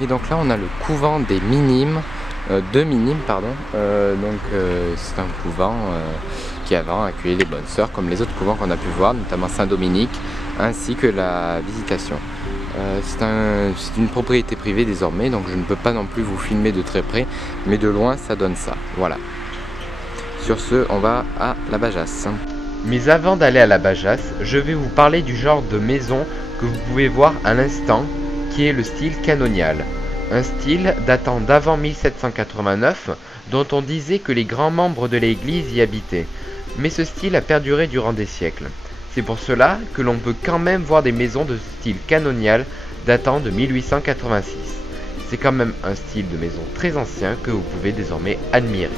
Et donc là on a le couvent des Minimes, de Minimes pardon. C'est un couvent qui avant accueillait les bonnes sœurs comme les autres couvents qu'on a pu voir, notamment Saint-Dominique, ainsi que la Visitation. C'est une propriété privée désormais, donc je ne peux pas non plus vous filmer de très près, mais de loin ça donne ça, voilà. Sur ce, on va à la Bajasse. Mais avant d'aller à la Bajasse, je vais vous parler du genre de maison que vous pouvez voir à l'instant, qui est le style canonial. Un style datant d'avant 1789, dont on disait que les grands membres de l'église y habitaient. Mais ce style a perduré durant des siècles. C'est pour cela que l'on peut quand même voir des maisons de style canonial datant de 1886. C'est quand même un style de maison très ancien que vous pouvez désormais admirer.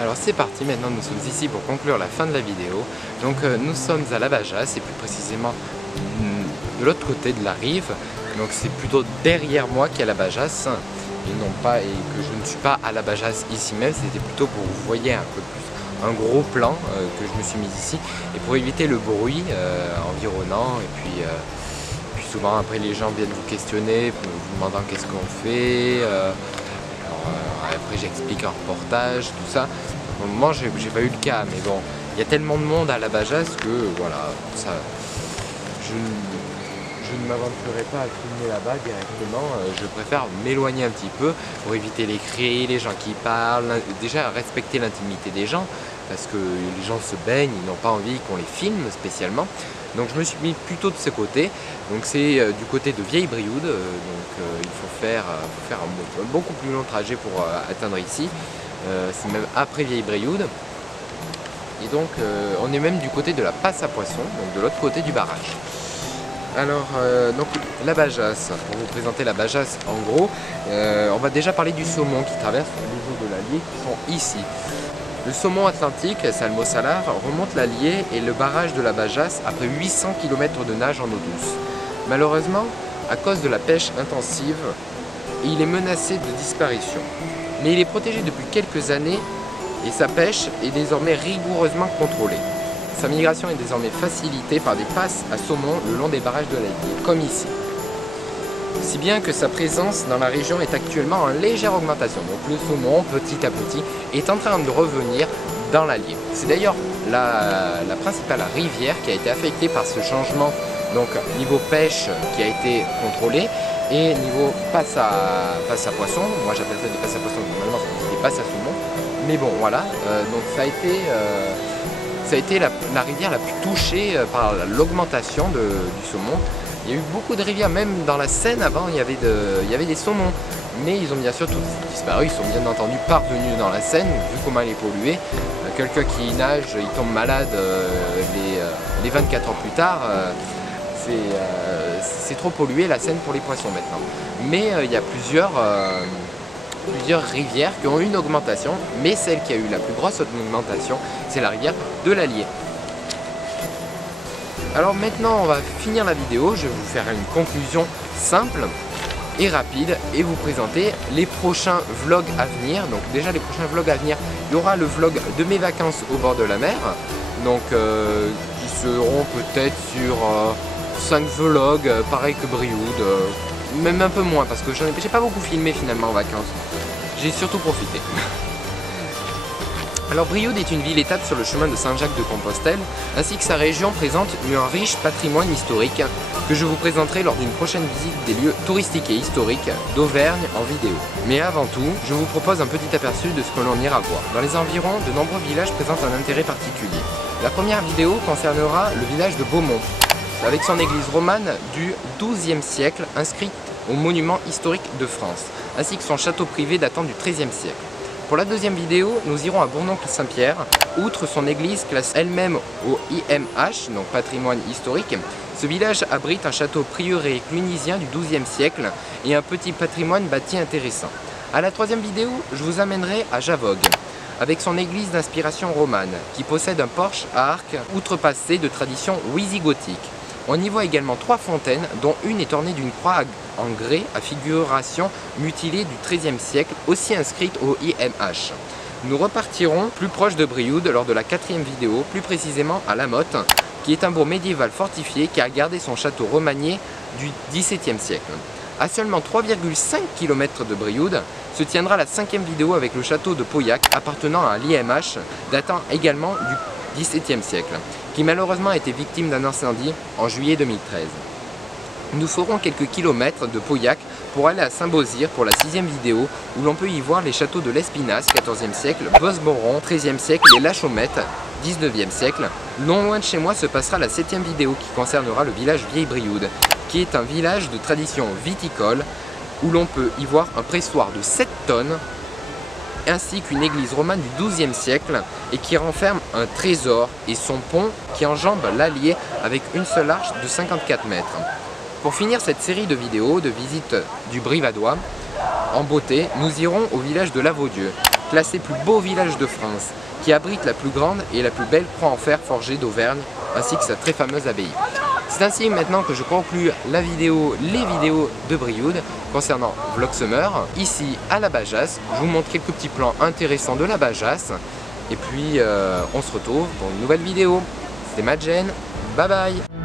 Alors c'est parti, maintenant nous sommes ici pour conclure la fin de la vidéo. Donc nous sommes à la Bajasse et plus précisément de l'autre côté de la rive. Donc c'est plutôt derrière moi qu'il y a la Bajasse et non pas, et que je ne suis pas à la Bajasse ici même, c'était plutôt pour que vous voyez un peu plus un gros plan que je me suis mis ici et pour éviter le bruit environnant et puis souvent après les gens viennent vous questionner, vous demandant qu'est-ce qu'on fait. Après j'explique un reportage, tout ça. Pour le moment j'ai pas eu le cas, mais bon, il y a tellement de monde à la Bajasse que voilà, ça, je ne m'aventurerai pas à filmer là-bas directement. Je préfère m'éloigner un petit peu pour éviter les cris, les gens qui parlent, déjà respecter l'intimité des gens, parce que les gens se baignent, ils n'ont pas envie qu'on les filme spécialement. Donc je me suis mis plutôt de ce côté, donc c'est du côté de Vieille-Brioude, donc il faut faire un beaucoup plus long trajet pour atteindre ici, c'est même après Vieille-Brioude, et donc on est même du côté de la Passe à Poisson, donc de l'autre côté du barrage. Alors donc la Bajasse, pour vous présenter la Bajasse en gros, on va déjà parler du saumon qui traverse les eaux de l'Allier qui sont ici. Le saumon atlantique, Salmo salar, remonte l'Allier et le barrage de la Bajasse après 800 km de nage en eau douce. Malheureusement, à cause de la pêche intensive, il est menacé de disparition. Mais il est protégé depuis quelques années et sa pêche est désormais rigoureusement contrôlée. Sa migration est désormais facilitée par des passes à saumon le long des barrages de l'Allier, comme ici. Si bien que sa présence dans la région est actuellement en légère augmentation. Donc le saumon, petit à petit, est en train de revenir dans l'Allier. C'est d'ailleurs la principale rivière qui a été affectée par ce changement, donc niveau pêche qui a été contrôlé, et niveau passe à poisson. Moi j'appelle ça des passes à poisson, normalement c'est des passes à saumon. Mais bon voilà, donc ça a été la rivière la plus touchée par l'augmentation du saumon. Il y a eu beaucoup de rivières, même dans la Seine avant il y avait des saumons, mais ils ont bien sûr tous disparu, ils sont bien entendu parvenus dans la Seine, vu comment elle est polluée. Quelqu'un qui nage, il tombe malade les 24 heures plus tard, c'est trop pollué la Seine pour les poissons maintenant. Mais il y a plusieurs rivières qui ont eu une augmentation, mais celle qui a eu la plus grosse augmentation, c'est la rivière de l'Allier. Alors maintenant on va finir la vidéo, je vais vous faire une conclusion simple et rapide et vous présenter les prochains vlogs à venir. Donc déjà les prochains vlogs à venir, il y aura le vlog de mes vacances au bord de la mer, donc qui seront peut-être sur 5 vlogs, pareil que Brioude, même un peu moins parce que j'ai pas beaucoup filmé finalement en vacances, j'ai surtout profité. Alors Brioude est une ville-étape sur le chemin de Saint-Jacques-de-Compostelle, ainsi que sa région présente un riche patrimoine historique que je vous présenterai lors d'une prochaine visite des lieux touristiques et historiques d'Auvergne en vidéo. Mais avant tout, je vous propose un petit aperçu de ce que l'on ira voir. Dans les environs, de nombreux villages présentent un intérêt particulier. La première vidéo concernera le village de Beaumont, avec son église romane du XIIe siècle inscrite au monument historique de France, ainsi que son château privé datant du XIIIe siècle. Pour la deuxième vidéo, nous irons à Bournoncle-Saint-Pierre. Outre son église classée elle-même au IMH, donc patrimoine historique, ce village abrite un château prieuré clunisien du XIIe siècle et un petit patrimoine bâti intéressant. À la troisième vidéo, je vous amènerai à Javogue, avec son église d'inspiration romane, qui possède un porche à arc outrepassé de tradition wisigothique. On y voit également 3 fontaines, dont une est ornée d'une croix en grès à figuration mutilée du XIIIe siècle, aussi inscrite au IMH. Nous repartirons plus proche de Brioude lors de la 4e vidéo, plus précisément à La Motte, qui est un bourg médiéval fortifié qui a gardé son château remanié du XVIIe siècle. À seulement 3,5 km de Brioude se tiendra la 5e vidéo avec le château de Pauillac appartenant à l'IMH, datant également du XVIIe siècle, qui malheureusement a été victime d'un incendie en juillet 2013. Nous ferons quelques kilomètres de Pauillac pour aller à Saint-Beauzire pour la 6e vidéo où l'on peut y voir les châteaux de l'Espinasse, 14e siècle, Bosboron, 13e siècle et La Chaumette, 19e siècle. Non loin de chez moi se passera la 7e vidéo qui concernera le village Vieille-Brioude, qui est un village de tradition viticole où l'on peut y voir un pressoir de 7 tonnes ainsi qu'une église romane du XIIe siècle et qui renferme un trésor et son pont qui enjambe l'Allier avec une seule arche de 54 mètres. Pour finir cette série de vidéos de visite du Brivadois, en beauté, nous irons au village de Lavaudieu, classé plus beau village de France, qui abrite la plus grande et la plus belle croix en fer forgée d'Auvergne, ainsi que sa très fameuse abbaye. C'est ainsi maintenant que je conclue les vidéos de Brioude concernant Vlog Summer. Ici à la Bajasse, je vous montre quelques petits plans intéressants de la Bajasse. Et puis on se retrouve pour une nouvelle vidéo. C'était Madjen, bye bye.